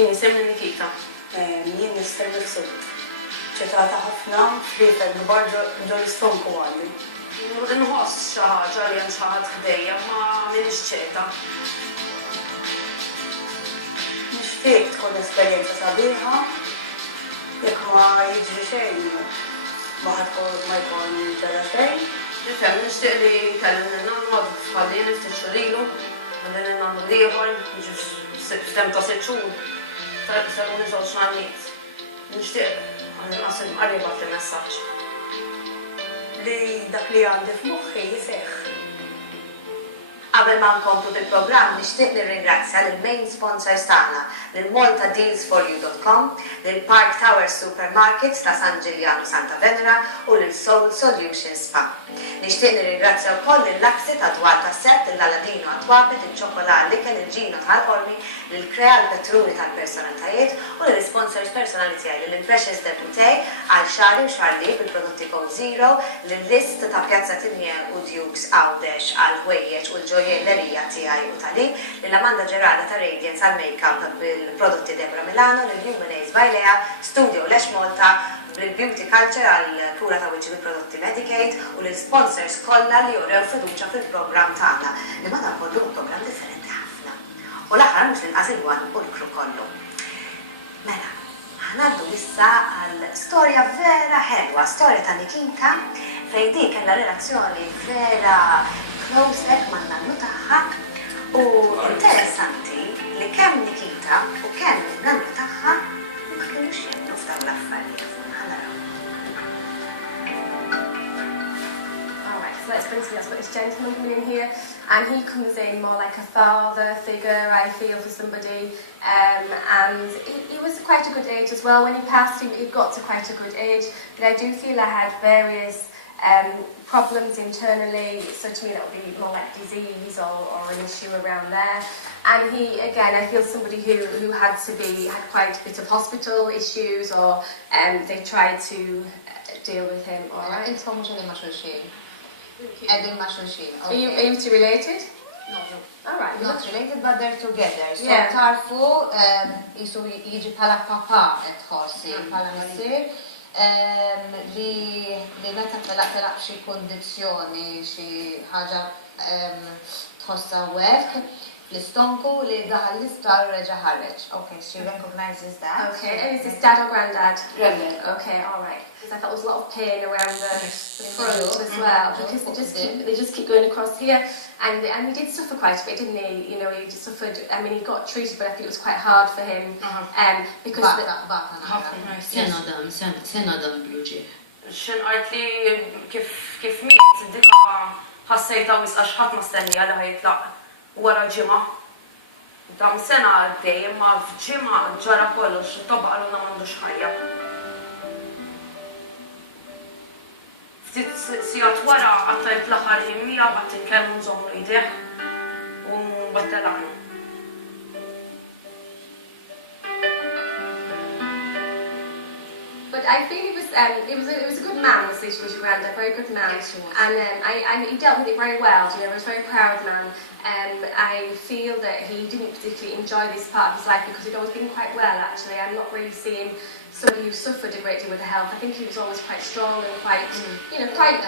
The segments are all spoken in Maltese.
Jien semmi Nikita. Jien nistenni f-Sud. ċetata ħafna frifer gbar ġol istonku għalli. Nħoss xi ħaġa li hemm xi ħadd ħdejja ma m'iniex ċeta. Nixtieq tkun esperjenza sabiħa, jekk ma jiġri xejn, ma jkun ġara xejn. Nifhem, nixtieq li kellem nannu għadu bħalli niftit xurilu, għandin nannu liħor, f'tem ta' 6 xhur, saru niżgħu x'għanniet. Nixtieq għasim qarriba fil-messaġġ. Li dak li għandi f'moħħi jiseħħ. Qabel ma nkomplu bil-programm nixtieq nirringrazzja lill-main sponsors tagħna, lil-maltadealsforyou.com, lil-Park Tower Supermarkets ta' San Giuliano Santa Venera u lil-Soul Solutions Spa. Nixtieq nirringrazzja wkoll lill-Laksi ta' Dwar tas-Sett, lill-Aladino għat-Twabet, il-ċokolat l-ikel il-ġino tal-Olmi, lill-Krea l-Petruni tal-personalitajiet u lill-sponsors personali tiegħi lill-Impressions Deputej għal xari u xarli bil-prodotti Code Zero, lill-list ta' Pjazza Tinje u Dukes Għawdex għal ħwejjeġ u l-ġojellerija tiegħi u tali, lill-Amanda Ġerada ta' Radiance għal make-up bil-prodotti Debra Milano, lill-Human Bajlea, Studio Lex Malta, bil-Beauty Culture għal kura ta' wiċċi bil-prodotti Medicaid u l-sponsors kollha li jurew fiduċja fil-programm tagħna li ma kollu programm differenti ħafna. U l-aħħar mhux l-inqas il-wan u l-kru kollu. Mela, ħanaddu issa għal storja vera ħelwa, storja ta' Nikita fejn dik kellha relazzjoni vera close man nannu tagħha u interessanti li kemm Nikita u kemm nannu tagħha ma kienux jemnu f'dawn l-affarijiet. Let's bring somebody else, but this gentleman coming in here, and he comes in more like a father figure, I feel, for somebody, and he was quite a good age as well. When he passed, he got to quite a good age, but I do feel I had various problems internally, so to me that would be more like disease or an issue around there. And he, again, I feel somebody who had quite a bit of hospital issues, or they tried to deal with him, alright? Are you two related? No. Alright. Not related, but they're together. So Yeah. tarfu, jiġi pala papa tħossi, pala missir, li meta telaq xi kondizjoni, xi ħaġa tħossa werk, l-istonku li daħal l-isptar reġa ħareġ. Okay, she recognizes that. Okay, and is this dad or granddad? Granddad. Okay, alright. Because I thought there was a lot of pain around the front as well, because they just keep going across here, and he did suffer quite a bit, didn't he? You know, he just suffered. I mean, he got treated, but I think it was quite hard for him, because Sena dam bluġi. Xinqart li kif miet dika ħassejta wisqa xħat ma stennija li ħajitlaq wara ġimgħa. Dam sena għaddej, imma f'ġimgħa ġara kollox, tobaq għaluna m'għandux ħajja. Ftit sigħat wara għattajt l-aħħar ħimmija bad tinkellmu nżommu jdeh u battelaqna. But I think it was a good man, was your granddad, a very good man. Yes, he was. And he dealt with it very well, you know, he was a very proud man. I feel that he didn't particularly enjoy this part of his life because he'd always been quite well, actually. I'm not really seeing somebody who suffered a great deal with the health. I think he was always quite strong and quite, you know, quite...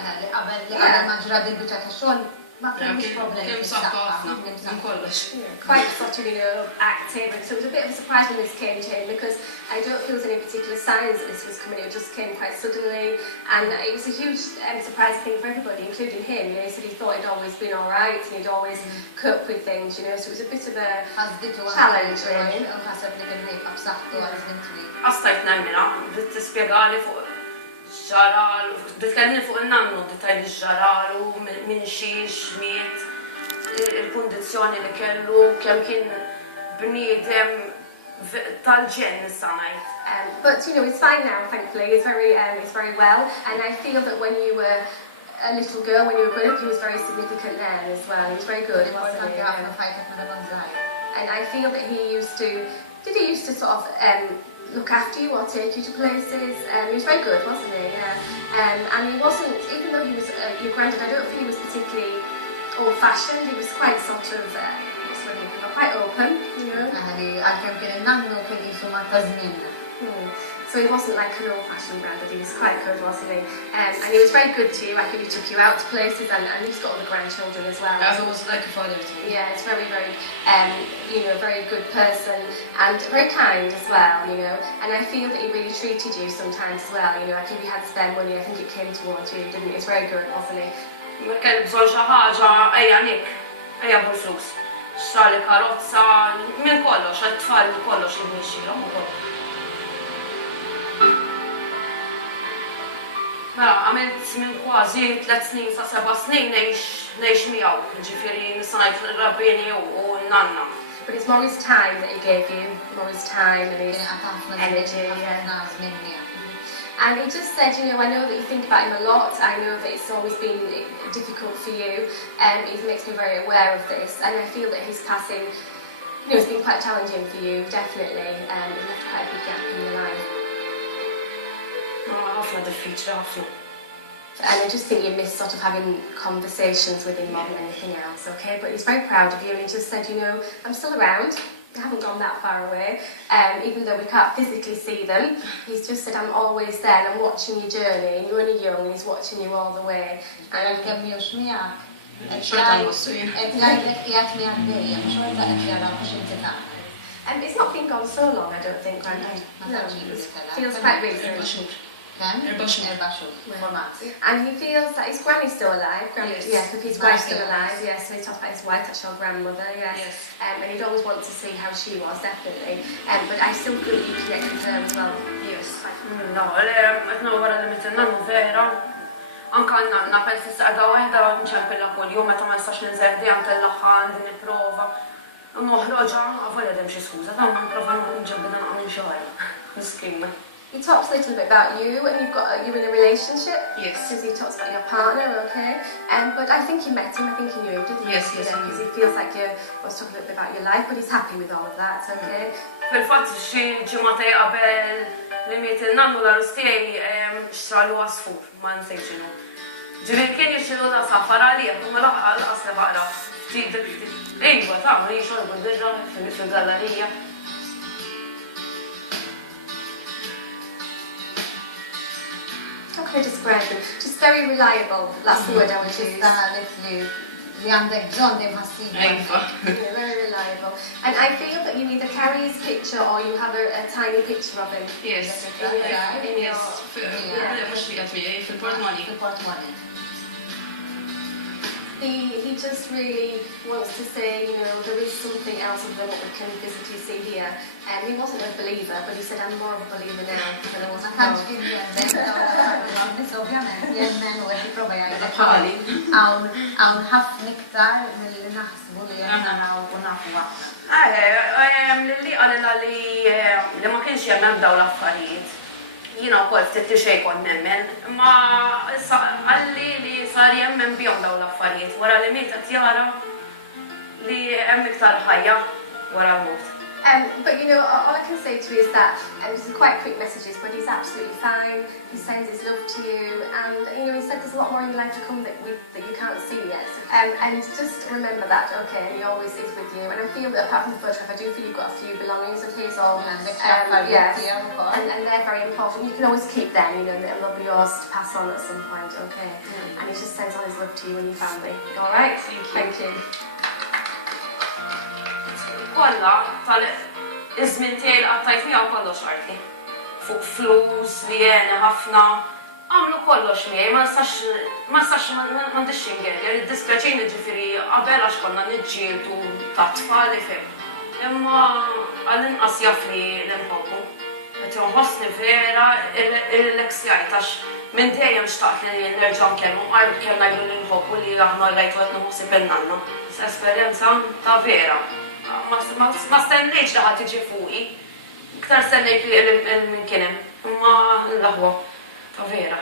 Quite sort of, you know, active, and so it was a bit of a surprise when this came to him, because I don't feel there's any particular signs that this was coming. It just came quite suddenly, and it was a huge surprise thing for everybody, including him. You know, he said he thought he'd always been all right, and he'd always cope with things, you know, so it was a bit of a challenge, really. Għastajt nemmina, bit tispjegali fuq ġaralu, bitkellimni fuq il-nannu, detajli ġaralu, minn xiex, miet, il-kondizjoni li kellu, kemm kien bniedem tal-ġen nistanajt. But you know, he's fine now, thankfully. He's very well, and I feel that when you were a little girl, when you were growing up, he was very significant then as well. He was very good, wasn't he? And I feel that he used to sort of look after you or take you to places. He was very good, wasn't he? Yeah. And he wasn't, even though he was your granddad, I don't think he was particularly old-fashioned. He was quite sort of, quite open, you know. Għalkemm kien il-nannu kien konsuma ta' żmienna. So he wasn't like an old-fashioned brand, but he was quite good, wasn't he? And he was very good to you. I think he took you out to places, and he's got all the grandchildren as well. As almost like a father to me. Yeah, he's very, very, very good person and very kind as well, And I feel that he really treated you sometimes as well, Like if you had spare money, I think it came towards you, didn't it? He was very good, wasn't he? Ma kelli bżonn xi ħaġa ejja nik, ejja bil-flus. Xali karozza, minn kollox, għat-tfal minn kollox li mixxilhom ukoll. Mela, għamilt minn kważi 3 snin sa 7 snin ngħix miegħu, ġifieri nisajt rabbini u nanna. But it's more his time that he gave you, more his time and his energy. And he just said, I know that you think about him a lot. I know that it's always been difficult for you. He makes me very aware of this. And I feel that his passing, it's been quite challenging for you, definitely. It left quite a big gap in your life. ħafna diffiċli ħafna. And I just think you miss sort of having conversations with him more than anything else, okay? But he's very proud of you and he just said, I'm still around. I haven't gone that far away. Even though we can't physically see them, he's just said, I'm always there and I'm watching your journey and you're only young and he's watching you all the way. And kemm jux miegħek. Xorta nbossu jien. Qed jgħidlek qiegħed miegħek dejjem, xorta qed jaraw x'inti tagħmel. It's not been gone so long, I don't think, Grandad. No, feels quite recent. And he feels that his granny's still alive. Yes, if his wife's still alive, yes. So he talked about his wife, that's your grandmother, yes. And he'd always want to see how she was, definitely. But I still feel you connect with her as well. Yes. No, qed wara li mit nannu vera. Anka nanna pensi saqda waħda nċempilla kuljum meta ma nistax ninżel dejjem tellaqha għandi nipprova. Noħroġa għavolja dem xi skuża, ta' nipprova nġebbilha naqgħu xi ħajja. Miskina. He talks a little bit about you, and you're in a relationship. Yes. Because he talks about your partner, okay? But I think you met him, I think you knew him, didn't you? Yes. Because he feels like you was talking a little bit about your life, but he's happy with all of that, okay? Fil-fatt xi ġimgħatej qabel li miet il-nannu l-arus tiegħi xtra li wasfur, ma nsejx inhu. Ġifieri kien jixxilu ta' safar għalih, ma laqas li baqra. Ejwa tagħmel hi xorbu d-dirra fil-gallerija. How can I describe him? Just very reliable. That's the word I would use. Li għandek bżonn dejjem ħassib. Yeah, very reliable. And I feel that you either carry his picture or you have a tiny picture of him. Yes. Fil-portmoni. He just really wants to say, there is something else other than what we can physically see here. He wasn't a believer, but he said, I'm more of a believer now than I was before. Ovvjament, jemmen u għed jiprofa jgħidlek hawn ħafna iktar milli naħsbu li aħna nafu aħna. Li għalila li ma kienx jemmen daw l-affarijiet. Jina wkoll ftit li xejn kont nemmen, ma għalli li sar jemmen bihom daw l-affarijiet wara li miet qed jara li hemm iktar ħajja wara l-mewt. But all I can say to you is that these are quite quick messages, but he's absolutely fine. He sends his love to you, and he said there's a lot more in your life to come that you can't see yet. And just remember that, okay? And he always is with you. And I feel that apart from the photograph, I do feel you've got a few belongings of his, or yes, and they're very important. You can always keep them, and they'll be yours to pass on at some point, okay? And he just sends all his love to you and your family. All right? Thank you. Kolla, tal-izmin tiegħi qattajt miegħu kollox arti. Fuq flus, li jeni ħafna, għamlu kollox miegħi, ma nistax m'għandix xingerja, id-dispjaċini ġifieri qabel għax konna niġġieldu ta' tfal ifhem. Imma għall-inqas jaf li l-inħobbu. Qed jonħossni vera il-lex jgħid għax minn dejjem xtaqt li nerġa' nkellmu qal kellna jgħidu l-inħobbu li aħna rajtu qed nħossib il-nanna. Esperjenza ta' vera. Ma stennejx li ħadd tiġi fuqi. Iktar stennejt li minn kien hemm. Imma l-aħwa ta' vera.